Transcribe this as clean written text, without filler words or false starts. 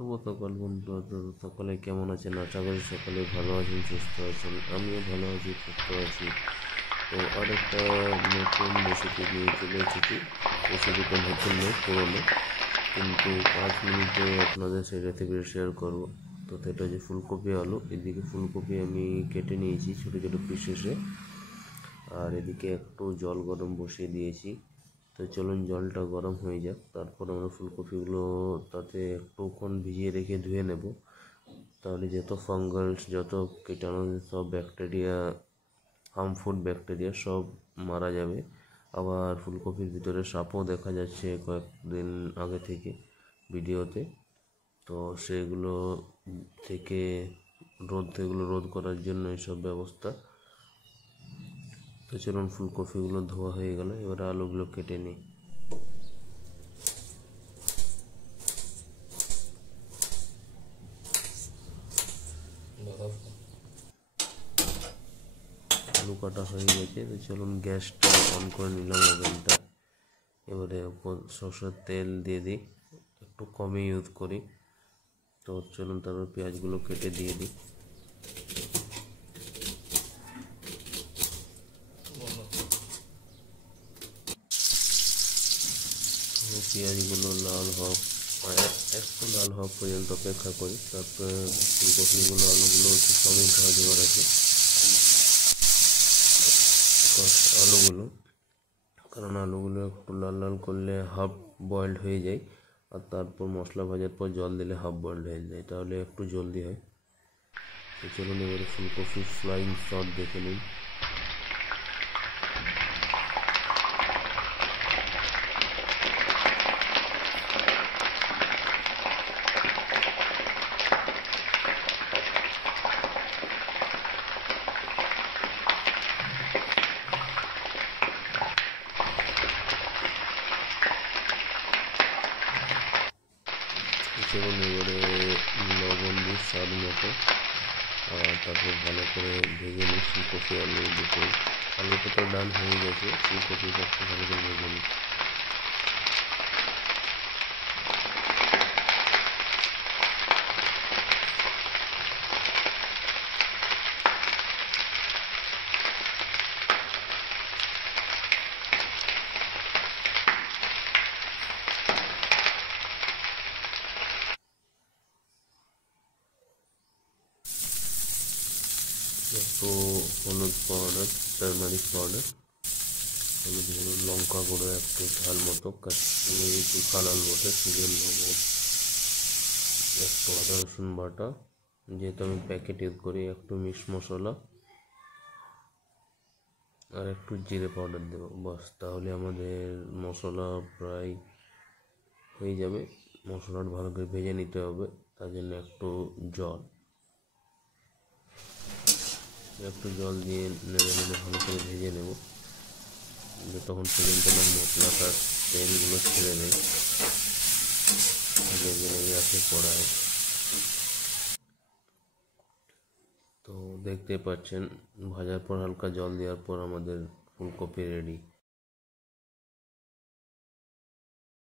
শুভ সকাল বন্ধুরা, তো সকলে কেমন আছেন? আশা করি সকলে ভালো আছেন, সুস্থ আছেন। আমিও ভালো আছি, সুস্থ আছি। তো আরেকটা নতুন রেসিপি নিয়ে চলে এসেছি। রেসিপিটা নতুন নয়, পুরোনো, কিন্তু 5 মিনিটে আপনাদের সেই রেসিপিটা শেয়ার করব। তো সেটা হচ্ছে ফুলকপি আলু। এদিকে ফুলকপি আমি কেটে নিয়েছি ছোটো ছোটো পিসেসে, আর এদিকে একটু জল গরম বসিয়ে দিয়েছি। তো চলুন জলটা গরম হয়ে যাক, তারপর আমরা ফুলকপিগুলো তাতে একটুক্ষণ ভিজিয়ে রেখে ধুয়ে নেব। তাহলে যত ফাঙ্গাস, যত কীটাণু, সব ব্যাকটেরিয়া, হার্মফুল ব্যাকটেরিয়া সব মারা যাবে। আবার ফুলকপির ভিতরে সাপও দেখা যাচ্ছে কয়েকদিন আগে থেকে ভিডিওতে। তো সেগুলো থেকে রোধ করার জন্য এইসব ব্যবস্থা। তো চলুন, ফুলকপিগুলো ধোয়া হয়ে গেল, এবার আলুগুলো কেটে নিই। আলু কাটা হয়ে গেছে। তো চলুন গ্যাসটা অন করে নিলাম, ওভেনটা। এবারে সরষের তেল দিয়ে দিই, একটু কমই ইউজ করি। তো চলুন তারপর পেঁয়াজগুলো কেটে দিয়ে দিই। পেঁয়াজগুলো লাল হওয়া, একটু লাল হওয়া পর্যন্ত অপেক্ষা করি। তারপরে ফুলকপিগুলো, আলুগুলো একটু কমই ভাজা করা আছে আলুগুলো, কারণ আলুগুলো একটু লাল লাল করলে হাফ বয়েলড হয়ে যায়, আর তারপর মশলা ভাজার পর জল দিলে হাফ বয়েলড হয়ে যায়, তাহলে একটু জলদি হয়। তো চলুন এবারে ফুলকপি ফ্লাইং শট দেখে নিন। চলুন এবারে লবণ দিই স্বাদ মতো, আর তারপর ভালো করে ভেজে নিই ফুলকপি আলু দুটো। আলুটা তো ডান হয়ে গেছে, ফুলকপিটা একটু ভালো করে ভেজে নিই। একটু হলুদ পাউডার, টারমারিক পাউডার, হলুদ লঙ্কা গুঁড়ো একটু ঝাল মতো, একটু কালার বটে সেজন্য লবণ, একটু আদা রসুন বাটা, যেহেতু আমি প্যাকেট ইউজ করি, একটু মিক্স মশলা, আর একটু জিরে পাউডার দেবো, বাস। তাহলে আমাদের মশলা প্রায় হয়ে যাবে। মশলাটা ভালো করে ভেজে নিতে হবে, তার জন্য একটু জল দিয়ে নেড়ে নেড়ে ভালো করে ভেজে নেব, যতক্ষণ পর্যন্ত না মশলাটার তেলগুলো ছেড়ে দেয়, ভেজে লেগে আসে কড়ায়। তো দেখতে পাচ্ছেন, ভাজার পর হালকা জল দেওয়ার পর আমাদের ফুলকপি রেডি।